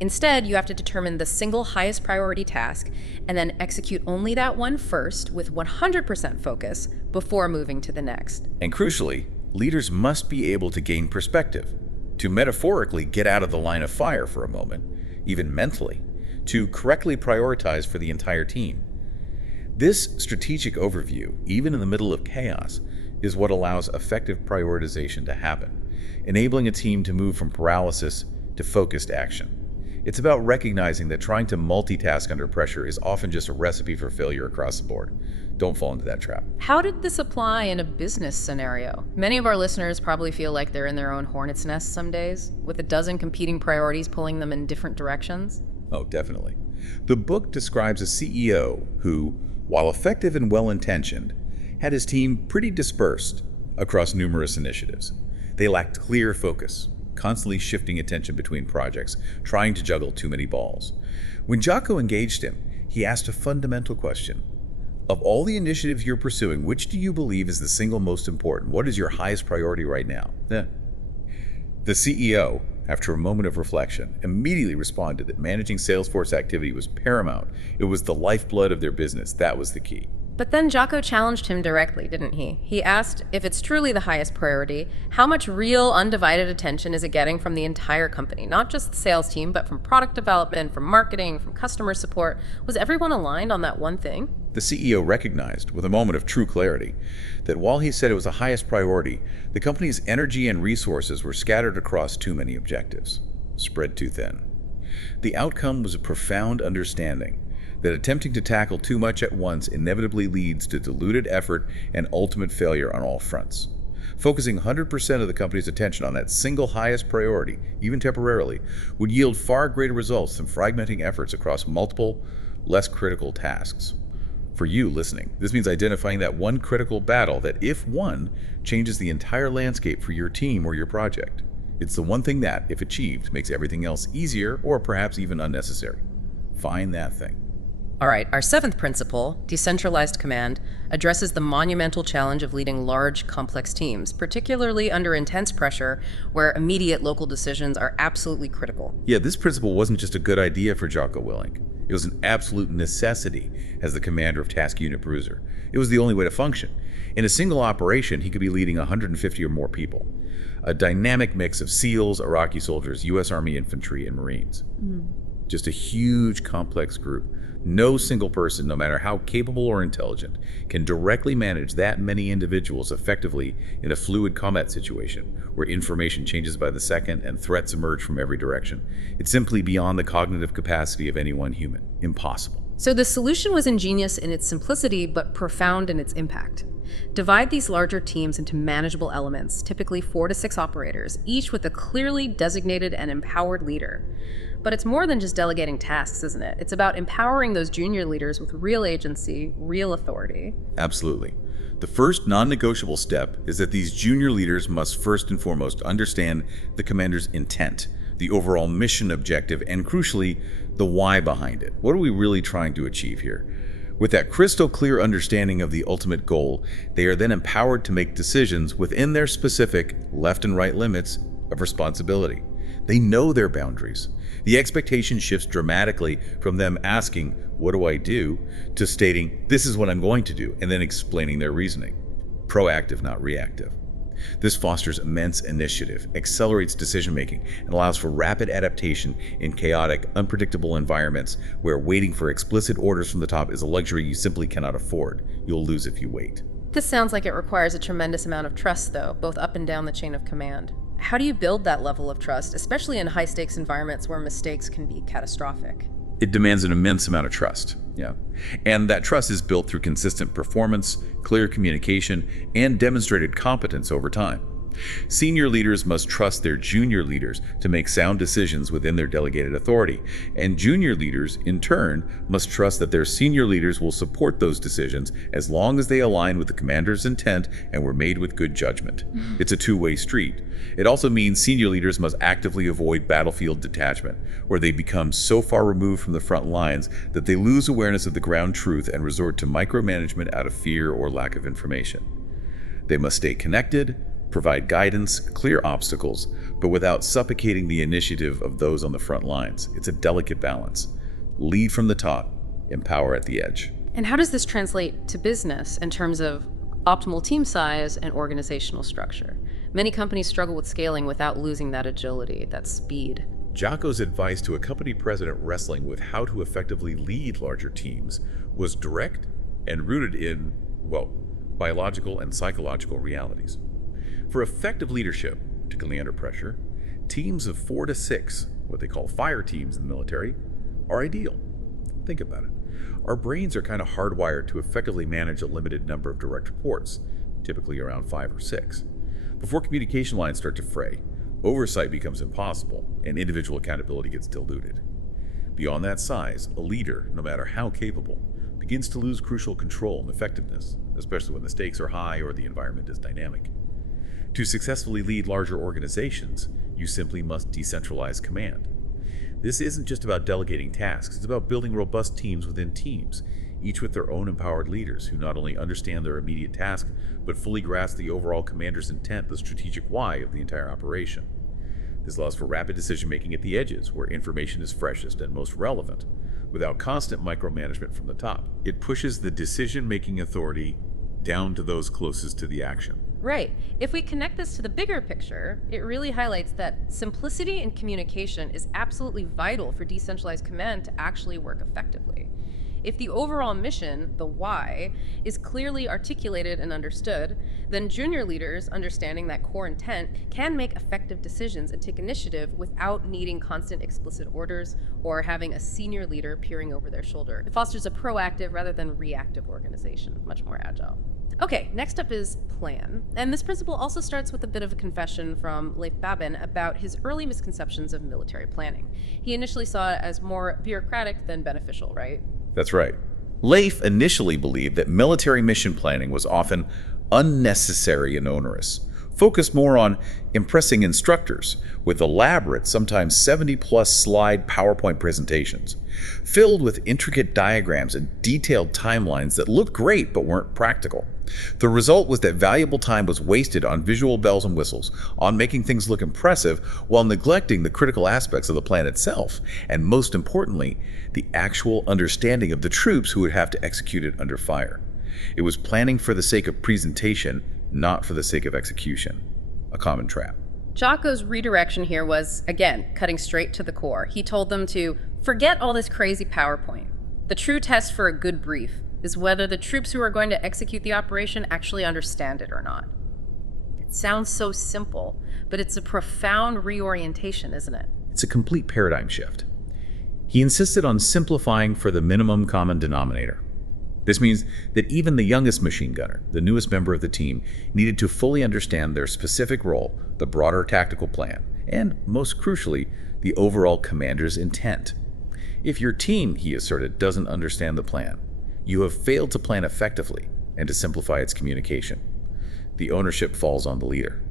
Instead, you have to determine the single highest priority task and then execute only that one first with 100% focus before moving to the next. And crucially, leaders must be able to gain perspective, to metaphorically get out of the line of fire for a moment, even mentally, to correctly prioritize for the entire team. This strategic overview, even in the middle of chaos, is what allows effective prioritization to happen, enabling a team to move from paralysis to focused action. It's about recognizing that trying to multitask under pressure is often just a recipe for failure across the board. Don't fall into that trap. How did this apply in a business scenario? Many of our listeners probably feel like they're in their own hornet's nest some days, with a dozen competing priorities pulling them in different directions. Oh, definitely. The book describes a CEO who, while effective and well-intentioned, had his team pretty dispersed across numerous initiatives. They lacked clear focus, constantly shifting attention between projects, trying to juggle too many balls. When Jocko engaged him, he asked a fundamental question. Of all the initiatives you're pursuing, which do you believe is the single most important? What is your highest priority right now? The CEO, after a moment of reflection, immediately responded that managing Salesforce activity was paramount. It was the lifeblood of their business. That was the key. But then Jocko challenged him directly, didn't he? He asked if it's truly the highest priority, how much real undivided attention is it getting from the entire company? Not just the sales team, but from product development, from marketing, from customer support. Was everyone aligned on that one thing? The CEO recognized, with a moment of true clarity, that while he said it was the highest priority, the company's energy and resources were scattered across too many objectives, spread too thin. The outcome was a profound understanding that attempting to tackle too much at once inevitably leads to diluted effort and ultimate failure on all fronts. Focusing 100% of the company's attention on that single highest priority, even temporarily, would yield far greater results than fragmenting efforts across multiple, less critical tasks. For you listening, this means identifying that one critical battle that, if won, changes the entire landscape for your team or your project. It's the one thing that, if achieved, makes everything else easier or perhaps even unnecessary. Find that thing. All right, our seventh principle, decentralized command, addresses the monumental challenge of leading large, complex teams, particularly under intense pressure where immediate local decisions are absolutely critical. Yeah, this principle wasn't just a good idea for Jocko Willink. It was an absolute necessity as the commander of Task Unit Bruiser. It was the only way to function. In a single operation, he could be leading 150 or more people. A dynamic mix of SEALs, Iraqi soldiers, U.S. Army infantry, and Marines. Just a huge, complex group. No single person, no matter how capable or intelligent, can directly manage that many individuals effectively in a fluid combat situation where information changes by the second and threats emerge from every direction. It's simply beyond the cognitive capacity of any one human. Impossible. So the solution was ingenious in its simplicity, but profound in its impact. Divide these larger teams into manageable elements, typically 4 to 6 operators, each with a clearly designated and empowered leader. But it's more than just delegating tasks, isn't it? It's about empowering those junior leaders with real agency, real authority. Absolutely. The first non-negotiable step is that these junior leaders must first and foremost understand the commander's intent, the overall mission objective, and crucially, the why behind it. What are we really trying to achieve here? With that crystal clear understanding of the ultimate goal, they are then empowered to make decisions within their specific left and right limits of responsibility. They know their boundaries. The expectation shifts dramatically from them asking, "What do I do?" to stating, "This is what I'm going to do," and then explaining their reasoning. Proactive, not reactive. This fosters immense initiative, accelerates decision-making, and allows for rapid adaptation in chaotic, unpredictable environments where waiting for explicit orders from the top is a luxury you simply cannot afford. You'll lose if you wait. This sounds like it requires a tremendous amount of trust, though, both up and down the chain of command. How do you build that level of trust, especially in high-stakes environments where mistakes can be catastrophic? It demands an immense amount of trust, and that trust is built through consistent performance, clear communication, and demonstrated competence over time. Senior leaders must trust their junior leaders to make sound decisions within their delegated authority, and junior leaders, in turn, must trust that their senior leaders will support those decisions as long as they align with the commander's intent and were made with good judgment. It's a two-way street. It also means senior leaders must actively avoid battlefield detachment, where they become so far removed from the front lines that they lose awareness of the ground truth and resort to micromanagement out of fear or lack of information. They must stay connected, provide guidance, clear obstacles, but without suffocating the initiative of those on the front lines. It's a delicate balance. Lead from the top, empower at the edge. And how does this translate to business in terms of optimal team size and organizational structure? Many companies struggle with scaling without losing that agility, that speed. Jocko's advice to a company president wrestling with how to effectively lead larger teams was direct and rooted in, biological and psychological realities. For effective leadership, particularly under pressure, teams of 4 to 6, what they call fire teams in the military, are ideal. Think about it. Our brains are kind of hardwired to effectively manage a limited number of direct reports, typically around 5 or 6. Before communication lines start to fray, oversight becomes impossible and individual accountability gets diluted. Beyond that size, a leader, no matter how capable, begins to lose crucial control and effectiveness, especially when the stakes are high or the environment is dynamic. To successfully lead larger organizations, you simply must decentralize command. This isn't just about delegating tasks, it's about building robust teams within teams, each with their own empowered leaders who not only understand their immediate task, but fully grasp the overall commander's intent, the strategic why of the entire operation. This allows for rapid decision-making at the edges, where information is freshest and most relevant, without constant micromanagement from the top. It pushes the decision-making authority down to those closest to the action. Right. If we connect this to the bigger picture, it really highlights that simplicity in communication is absolutely vital for decentralized command to actually work effectively. If the overall mission, the why, is clearly articulated and understood, then junior leaders, understanding that core intent, can make effective decisions and take initiative without needing constant explicit orders or having a senior leader peering over their shoulder. It fosters a proactive rather than reactive organization, much more agile. Okay, next up is plan. And this principle also starts with a bit of a confession from Leif Babin about his early misconceptions of military planning. He initially saw it as more bureaucratic than beneficial, right? That's right. Leif initially believed that military mission planning was often unnecessary and onerous, focused more on impressing instructors with elaborate, sometimes 70-plus slide PowerPoint presentations, filled with intricate diagrams and detailed timelines that looked great but weren't practical. The result was that valuable time was wasted on visual bells and whistles, on making things look impressive, while neglecting the critical aspects of the plan itself, and most importantly, the actual understanding of the troops who would have to execute it under fire. It was planning for the sake of presentation, not for the sake of execution. A common trap. Jocko's redirection here was, again, cutting straight to the core. He told them to forget all this crazy PowerPoint. The true test for a good brief is whether the troops who are going to execute the operation actually understand it or not. It sounds so simple, but it's a profound reorientation, isn't it? It's a complete paradigm shift. He insisted on simplifying for the minimum common denominator. This means that even the youngest machine gunner, the newest member of the team, needed to fully understand their specific role, the broader tactical plan, and, most crucially, the overall commander's intent. If your team, he asserted, doesn't understand the plan, you have failed to plan effectively and to simplify its communication. The ownership falls on the leader.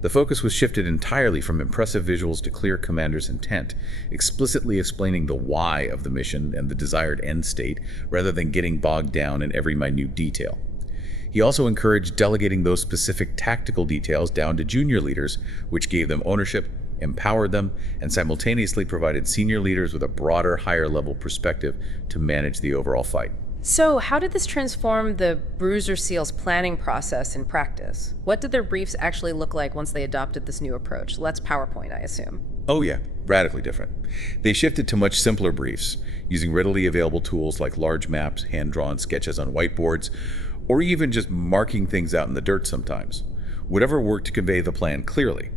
The focus was shifted entirely from impressive visuals to clear commander's intent, explicitly explaining the why of the mission and the desired end state, rather than getting bogged down in every minute detail. He also encouraged delegating those specific tactical details down to junior leaders, which gave them ownership, empowered them, and simultaneously provided senior leaders with a broader, higher-level perspective to manage the overall fight. So how did this transform the Bruiser SEALs planning process in practice? What did their briefs actually look like once they adopted this new approach? Less PowerPoint, I assume. Oh yeah, radically different. They shifted to much simpler briefs, using readily available tools like large maps, hand-drawn sketches on whiteboards, or even just marking things out in the dirt sometimes. Whatever worked to convey the plan clearly.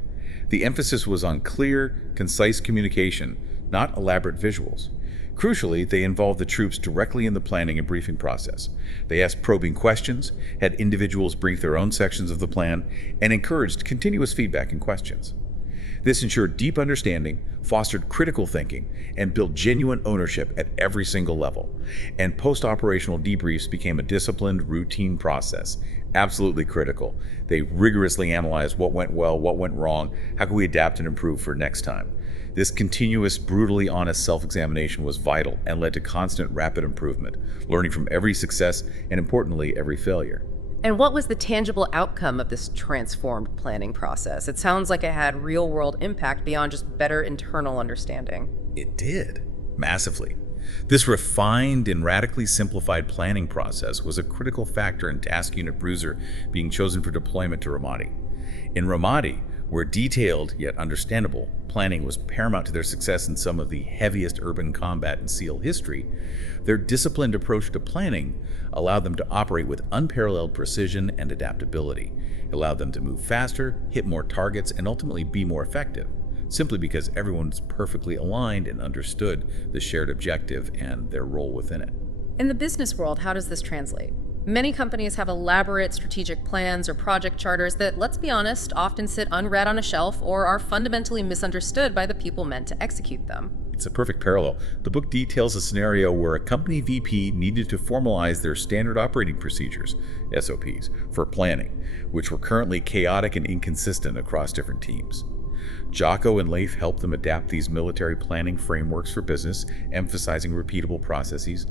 The emphasis was on clear, concise communication, not elaborate visuals. Crucially, they involved the troops directly in the planning and briefing process. They asked probing questions, had individuals brief their own sections of the plan, and encouraged continuous feedback and questions. This ensured deep understanding, fostered critical thinking, and built genuine ownership at every single level. And post-operational debriefs became a disciplined, routine process. Absolutely critical. They rigorously analyzed what went well, what went wrong, how can we adapt and improve for next time. This continuous, brutally honest self-examination was vital and led to constant, rapid improvement, learning from every success and, importantly, every failure. And what was the tangible outcome of this transformed planning process? It sounds like it had real-world impact beyond just better internal understanding. It did, massively. This refined and radically simplified planning process was a critical factor in Task Unit Bruiser being chosen for deployment to Ramadi. In Ramadi, where detailed yet understandable planning was paramount to their success in some of the heaviest urban combat in SEAL history, their disciplined approach to planning allowed them to operate with unparalleled precision and adaptability. It allowed them to move faster, hit more targets, and ultimately be more effective, simply because everyone's perfectly aligned and understood the shared objective and their role within it. In the business world, how does this translate? Many companies have elaborate strategic plans or project charters that, let's be honest, often sit unread on a shelf or are fundamentally misunderstood by the people meant to execute them. It's a perfect parallel. The book details a scenario where a company VP needed to formalize their standard operating procedures, SOPs, for planning, which were currently chaotic and inconsistent across different teams. Jocko and Leif helped them adapt these military planning frameworks for business, emphasizing repeatable processes,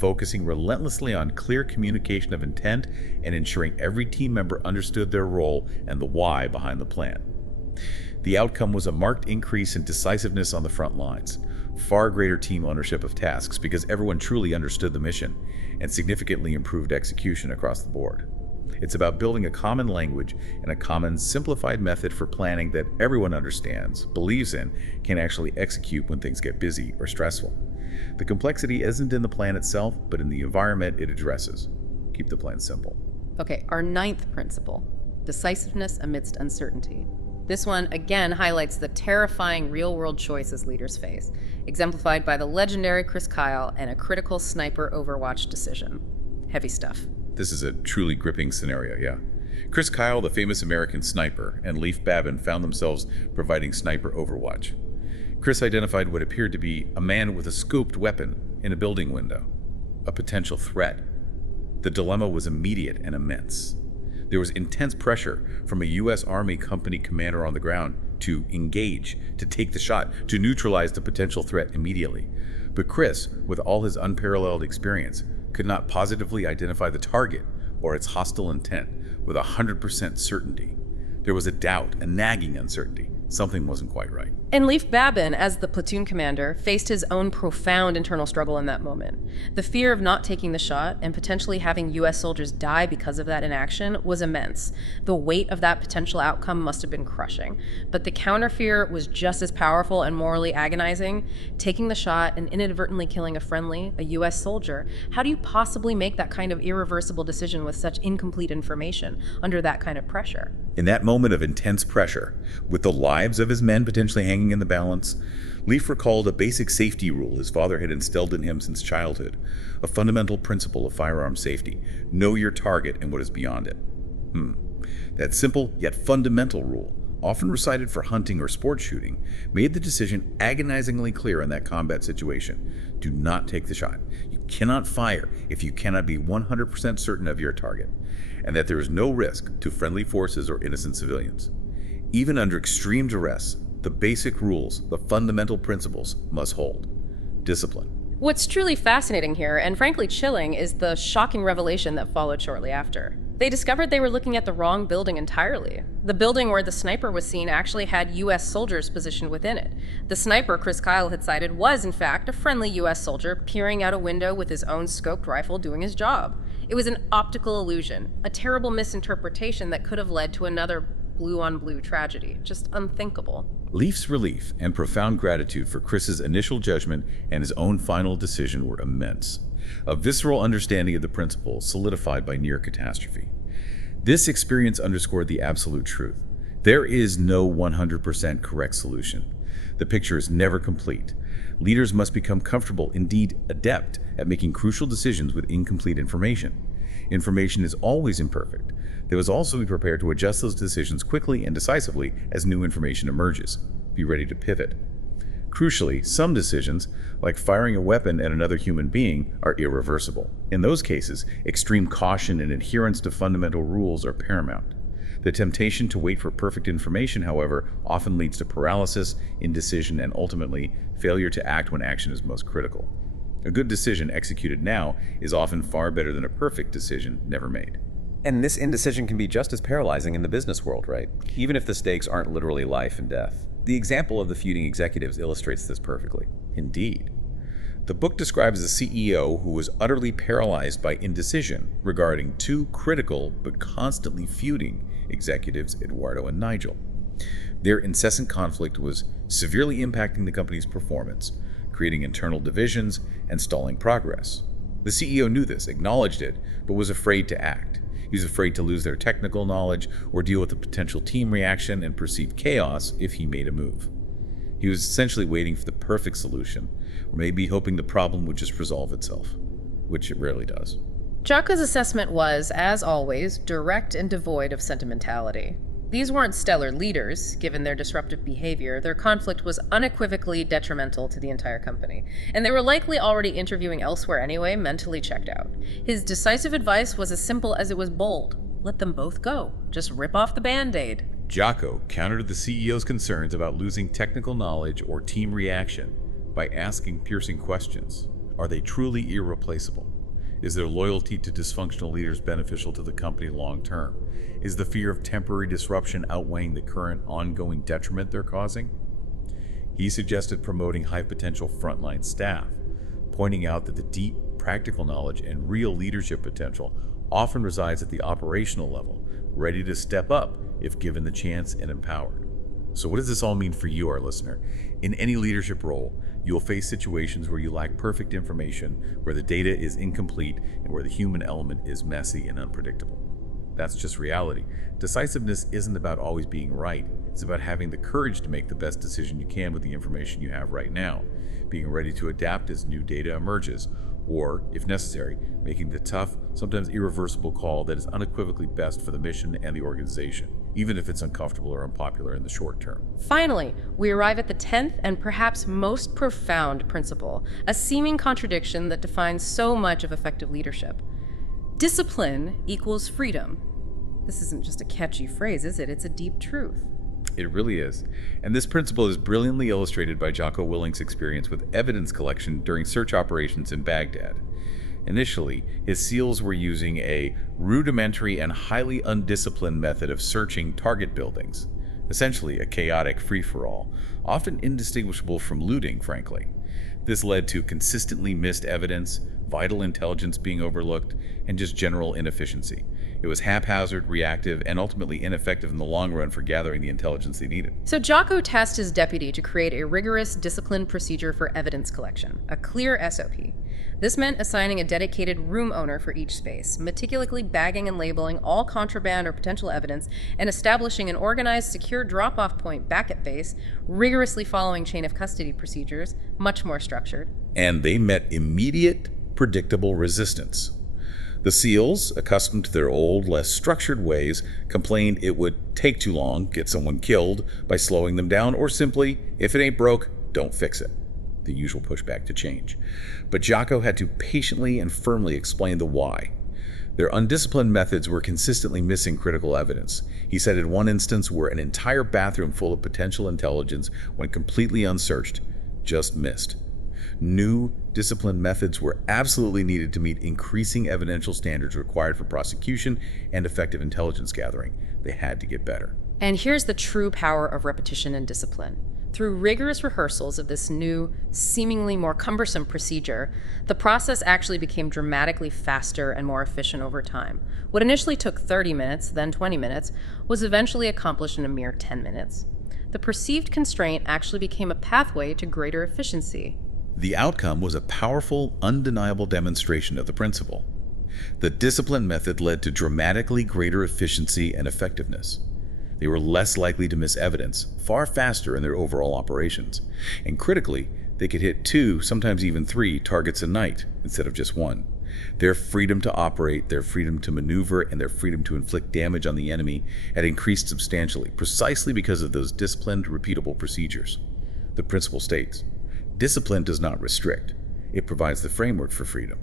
focusing relentlessly on clear communication of intent, and ensuring every team member understood their role and the why behind the plan. The outcome was a marked increase in decisiveness on the front lines, far greater team ownership of tasks because everyone truly understood the mission, and significantly improved execution across the board. It's about building a common language and a common simplified method for planning that everyone understands, believes in, can actually execute when things get busy or stressful. The complexity isn't in the plan itself, but in the environment it addresses. Keep the plan simple. Okay, our ninth principle, decisiveness amidst uncertainty. This one again highlights the terrifying real-world choices leaders face, exemplified by the legendary Chris Kyle and a critical sniper overwatch decision. Heavy stuff. This is a truly gripping scenario, yeah. Chris Kyle, the famous American sniper, and Leif Babin found themselves providing sniper overwatch. Chris identified what appeared to be a man with a scoped weapon in a building window, a potential threat. The dilemma was immediate and immense. There was intense pressure from a U.S. Army company commander on the ground to engage, to take the shot, to neutralize the potential threat immediately. But Chris, with all his unparalleled experience, could not positively identify the target or its hostile intent with 100% certainty. There was a doubt, a nagging uncertainty. Something wasn't quite right. And Leif Babin, as the platoon commander, faced his own profound internal struggle in that moment. The fear of not taking the shot and potentially having U.S. soldiers die because of that inaction was immense. The weight of that potential outcome must have been crushing. But the counter fear was just as powerful and morally agonizing. Taking the shot and inadvertently killing a friendly, a U.S. soldier, how do you possibly make that kind of irreversible decision with such incomplete information under that kind of pressure? In that moment of intense pressure, with the lives of his men potentially hanging in the balance, Leif recalled a basic safety rule his father had instilled in him since childhood, a fundamental principle of firearm safety: know your target and what is beyond it. That simple yet fundamental rule, often recited for hunting or sport shooting, made the decision agonizingly clear in that combat situation. Do not take the shot. You cannot fire if you cannot be 100% certain of your target, and that there is no risk to friendly forces or innocent civilians. Even under extreme duress, the basic rules, the fundamental principles must hold. Discipline. What's truly fascinating here, and frankly chilling, is the shocking revelation that followed shortly after. They discovered they were looking at the wrong building entirely. The building where the sniper was seen actually had U.S. soldiers positioned within it. The sniper Chris Kyle had sighted was, in fact, a friendly U.S. soldier peering out a window with his own scoped rifle doing his job. It was an optical illusion, a terrible misinterpretation that could have led to another blue-on-blue tragedy. Just unthinkable. Leif's relief and profound gratitude for Chris's initial judgment and his own final decision were immense. A visceral understanding of the principle solidified by near catastrophe. This experience underscored the absolute truth. There is no 100% correct solution. The picture is never complete. Leaders must become comfortable, indeed adept, at making crucial decisions with incomplete information. Information is always imperfect. They must also be prepared to adjust those decisions quickly and decisively as new information emerges. Be ready to pivot. Crucially, some decisions, like firing a weapon at another human being, are irreversible. In those cases, extreme caution and adherence to fundamental rules are paramount. The temptation to wait for perfect information, however, often leads to paralysis, indecision, and ultimately, failure to act when action is most critical. A good decision executed now is often far better than a perfect decision never made. And this indecision can be just as paralyzing in the business world, right? Even if the stakes aren't literally life and death. The example of the feuding executives illustrates this perfectly. Indeed. The book describes a CEO who was utterly paralyzed by indecision regarding two critical but constantly feuding executives, Eduardo and Nigel. Their incessant conflict was severely impacting the company's performance, creating internal divisions and stalling progress. The CEO knew this, acknowledged it, but was afraid to act. He was afraid to lose their technical knowledge or deal with the potential team reaction and perceived chaos if he made a move. He was essentially waiting for the perfect solution, or maybe hoping the problem would just resolve itself. which it rarely does. Jocko's assessment was, as always, direct and devoid of sentimentality. These weren't stellar leaders, given their disruptive behavior. Their conflict was unequivocally detrimental to the entire company, and they were likely already interviewing elsewhere anyway, mentally checked out. His decisive advice was as simple as it was bold. Let them both go. Just rip off the Band-Aid. Jocko countered the CEO's concerns about losing technical knowledge or team reaction by asking piercing questions. Are they truly irreplaceable? Is their loyalty to dysfunctional leaders beneficial to the company long term? Is the fear of temporary disruption outweighing the current ongoing detriment they're causing? He suggested promoting high-potential frontline staff, pointing out that the deep practical knowledge and real leadership potential often resides at the operational level, ready to step up if given the chance and empowered. So what does this all mean for you, our listener? In any leadership role, you will face situations where you lack perfect information, where the data is incomplete, and where the human element is messy and unpredictable. That's just reality. Decisiveness isn't about always being right. It's about having the courage to make the best decision you can with the information you have right now, being ready to adapt as new data emerges, or, if necessary, making the tough, sometimes irreversible call that is unequivocally best for the mission and the organization, even if it's uncomfortable or unpopular in the short term. Finally, we arrive at the 10th and perhaps most profound principle, a seeming contradiction that defines so much of effective leadership. Discipline equals freedom. This isn't just a catchy phrase, is it? It's a deep truth. It really is. And this principle is brilliantly illustrated by Jocko Willink's experience with evidence collection during search operations in Baghdad. Initially, his SEALs were using a rudimentary and highly undisciplined method of searching target buildings, essentially a chaotic free-for-all, often indistinguishable from looting, frankly. This led to consistently missed evidence, vital intelligence being overlooked, and just general inefficiency. It was haphazard, reactive, and ultimately ineffective in the long run for gathering the intelligence they needed. So Jocko tasked his deputy to create a rigorous, disciplined procedure for evidence collection, a clear SOP. This meant assigning a dedicated room owner for each space, meticulously bagging and labeling all contraband or potential evidence, and establishing an organized, secure drop-off point back at base, rigorously following chain of custody procedures, much more structured. And they met immediate, predictable resistance. The SEALs, accustomed to their old, less structured ways, complained it would take too long, get someone killed by slowing them down, or simply, if it ain't broke, don't fix it. The usual pushback to change. But Jocko had to patiently and firmly explain the why. Their undisciplined methods were consistently missing critical evidence. He said in one instance where an entire bathroom full of potential intelligence, when completely unsearched, just missed. New, disciplined methods were absolutely needed to meet increasing evidential standards required for prosecution and effective intelligence gathering. They had to get better. And here's the true power of repetition and discipline. Through rigorous rehearsals of this new, seemingly more cumbersome procedure, the process actually became dramatically faster and more efficient over time. What initially took 30 minutes, then 20 minutes, was eventually accomplished in a mere 10 minutes. The perceived constraint actually became a pathway to greater efficiency. The outcome was a powerful, undeniable demonstration of the principle. The discipline method led to dramatically greater efficiency and effectiveness. They were less likely to miss evidence, far faster in their overall operations. And critically, they could hit 2, sometimes even 3 targets a night instead of just 1. Their freedom to operate, their freedom to maneuver, and their freedom to inflict damage on the enemy had increased substantially, precisely because of those disciplined, repeatable procedures. The principle states, discipline does not restrict. It provides the framework for freedom.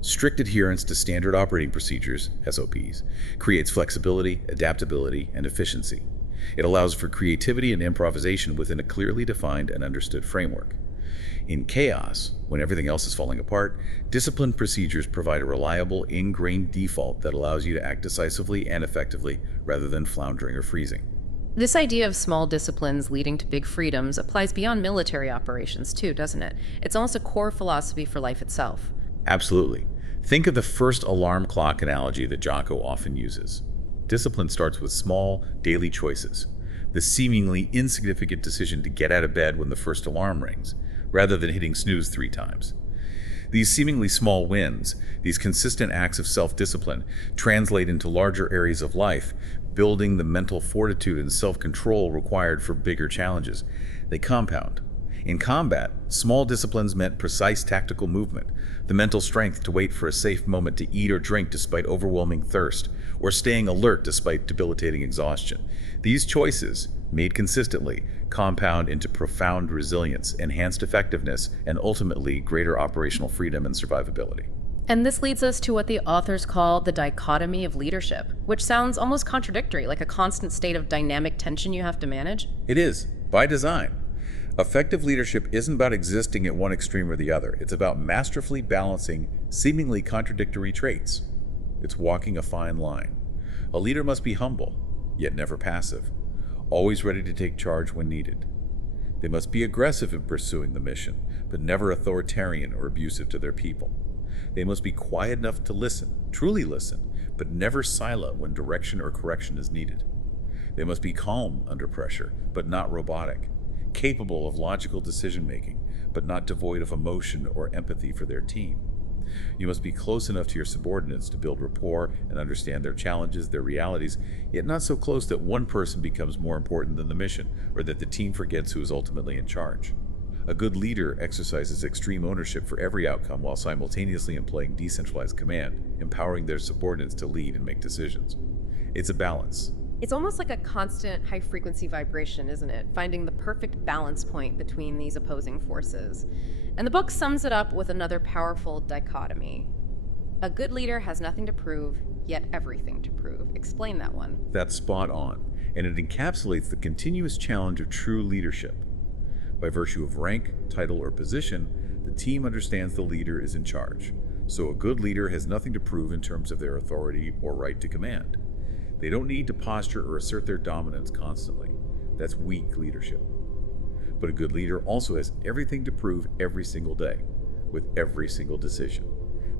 Strict adherence to standard operating procedures, SOPs, creates flexibility, adaptability, and efficiency. It allows for creativity and improvisation within a clearly defined and understood framework. In chaos, when everything else is falling apart, disciplined procedures provide a reliable, ingrained default that allows you to act decisively and effectively rather than floundering or freezing. This idea of small disciplines leading to big freedoms applies beyond military operations too, doesn't it? It's almost a core philosophy for life itself. Absolutely. Think of the first alarm clock analogy that Jocko often uses. Discipline starts with small, daily choices. The seemingly insignificant decision to get out of bed when the first alarm rings, rather than hitting snooze 3 times. These seemingly small wins, these consistent acts of self-discipline, translate into larger areas of life, building the mental fortitude and self-control required for bigger challenges. They compound. In combat, small disciplines meant precise tactical movement, the mental strength to wait for a safe moment to eat or drink despite overwhelming thirst, or staying alert despite debilitating exhaustion. These choices, made consistently, compound into profound resilience, enhanced effectiveness, and ultimately greater operational freedom and survivability. And this leads us to what the authors call the dichotomy of leadership, which sounds almost contradictory, like a constant state of dynamic tension you have to manage. It is, by design. Effective leadership isn't about existing at one extreme or the other. It's about masterfully balancing seemingly contradictory traits. It's walking a fine line. A leader must be humble, yet never passive, always ready to take charge when needed. They must be aggressive in pursuing the mission, but never authoritarian or abusive to their people. They must be quiet enough to listen, truly listen, but never silent when direction or correction is needed. They must be calm under pressure, but not robotic, capable of logical decision-making, but not devoid of emotion or empathy for their team. You must be close enough to your subordinates to build rapport and understand their challenges, their realities, yet not so close that one person becomes more important than the mission, or that the team forgets who is ultimately in charge. A good leader exercises extreme ownership for every outcome while simultaneously employing decentralized command, empowering their subordinates to lead and make decisions. It's a balance. It's almost like a constant high-frequency vibration, isn't it? Finding the perfect balance point between these opposing forces. And the book sums it up with another powerful dichotomy. A good leader has nothing to prove, yet everything to prove. Explain that one. That's spot on, and it encapsulates the continuous challenge of true leadership. By virtue of rank, title, or position, the team understands the leader is in charge. So a good leader has nothing to prove in terms of their authority or right to command. They don't need to posture or assert their dominance constantly. That's weak leadership. But a good leader also has everything to prove every single day, with every single decision.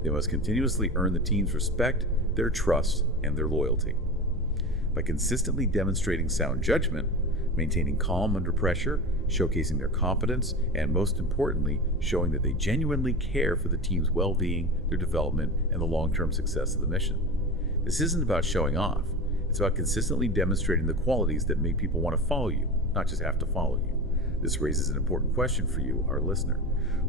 They must continuously earn the team's respect, their trust, and their loyalty. By consistently demonstrating sound judgment, maintaining calm under pressure, showcasing their competence, and most importantly, showing that they genuinely care for the team's well-being, their development, and the long-term success of the mission. This isn't about showing off. It's about consistently demonstrating the qualities that make people want to follow you, not just have to follow you. This raises an important question for you, our listener.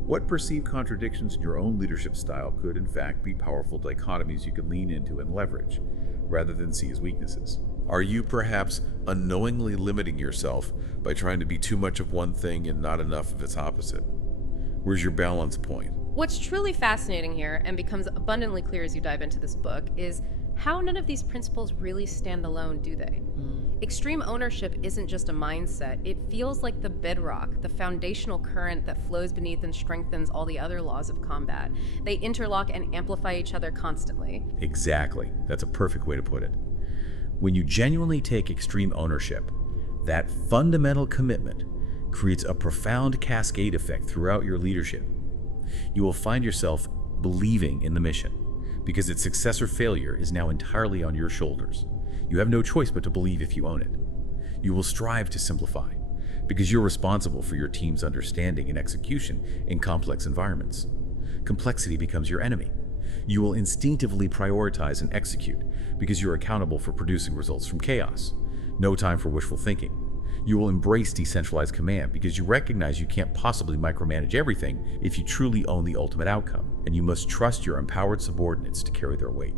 What perceived contradictions in your own leadership style could, in fact, be powerful dichotomies you can lean into and leverage, rather than see as weaknesses? Are you perhaps unknowingly limiting yourself by trying to be too much of one thing and not enough of its opposite? Where's your balance point? What's truly fascinating here, and becomes abundantly clear as you dive into this book, is how none of these principles really stand alone, do they? Extreme ownership isn't just a mindset. It feels like the bedrock, the foundational current that flows beneath and strengthens all the other laws of combat. They interlock and amplify each other constantly. Exactly. That's a perfect way to put it. When you genuinely take extreme ownership, that fundamental commitment creates a profound cascade effect throughout your leadership. You will find yourself believing in the mission, because its success or failure is now entirely on your shoulders. You have no choice but to believe if you own it. You will strive to simplify, because you're responsible for your team's understanding and execution in complex environments. Complexity becomes your enemy. You will instinctively prioritize and execute, because you're accountable for producing results from chaos. No time for wishful thinking. You will embrace decentralized command because you recognize you can't possibly micromanage everything if you truly own the ultimate outcome, and you must trust your empowered subordinates to carry their weight.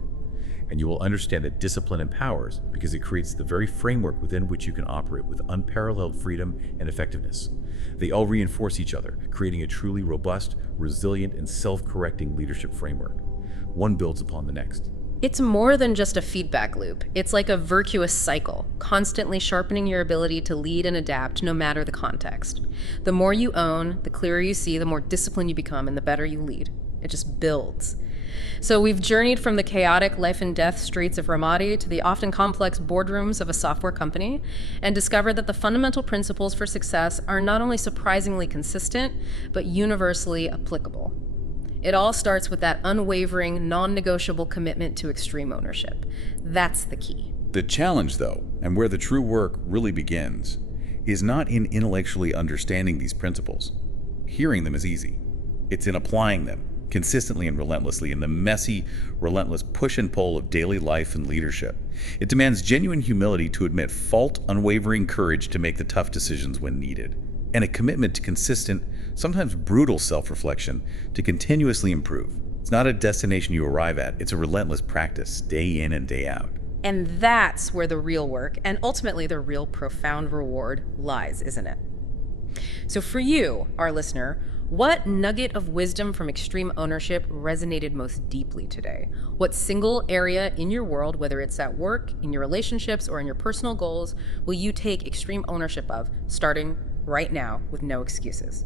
And you will understand that discipline empowers because it creates the very framework within which you can operate with unparalleled freedom and effectiveness. They all reinforce each other, creating a truly robust, resilient, and self-correcting leadership framework. One builds upon the next. It's more than just a feedback loop. It's like a virtuous cycle, constantly sharpening your ability to lead and adapt no matter the context. The more you own, the clearer you see, the more disciplined you become, and the better you lead. It just builds. So we've journeyed from the chaotic life and death streets of Ramadi to the often complex boardrooms of a software company, and discovered that the fundamental principles for success are not only surprisingly consistent, but universally applicable. It all starts with that unwavering, non-negotiable commitment to extreme ownership. That's the key. The challenge, though, and where the true work really begins, is not in intellectually understanding these principles. Hearing them is easy. It's in applying them, consistently and relentlessly, in the messy, relentless push and pull of daily life and leadership. It demands genuine humility to admit fault, unwavering courage to make the tough decisions when needed. and a commitment to consistent, sometimes brutal self-reflection to continuously improve. It's not a destination you arrive at, it's a relentless practice, day in and day out. And that's where the real work and ultimately the real profound reward lies, isn't it? So for you, our listener, what nugget of wisdom from extreme ownership resonated most deeply today? What single area in your world, whether it's at work, in your relationships, or in your personal goals, will you take extreme ownership of, starting right now with no excuses?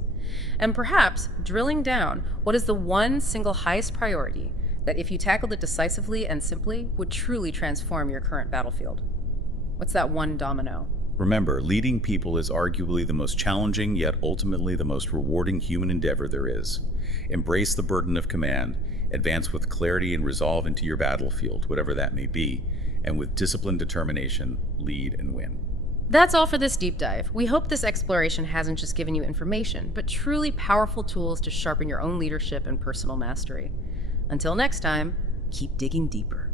And perhaps drilling down, what is the one single highest priority that if you tackled it decisively and simply would truly transform your current battlefield? What's that one domino? Remember, leading people is arguably the most challenging yet ultimately the most rewarding human endeavor there is. Embrace the burden of command, advance with clarity and resolve into your battlefield, whatever that may be, and with disciplined determination, lead and win. That's all for this deep dive. We hope this exploration hasn't just given you information, but truly powerful tools to sharpen your own leadership and personal mastery. Until next time, keep digging deeper.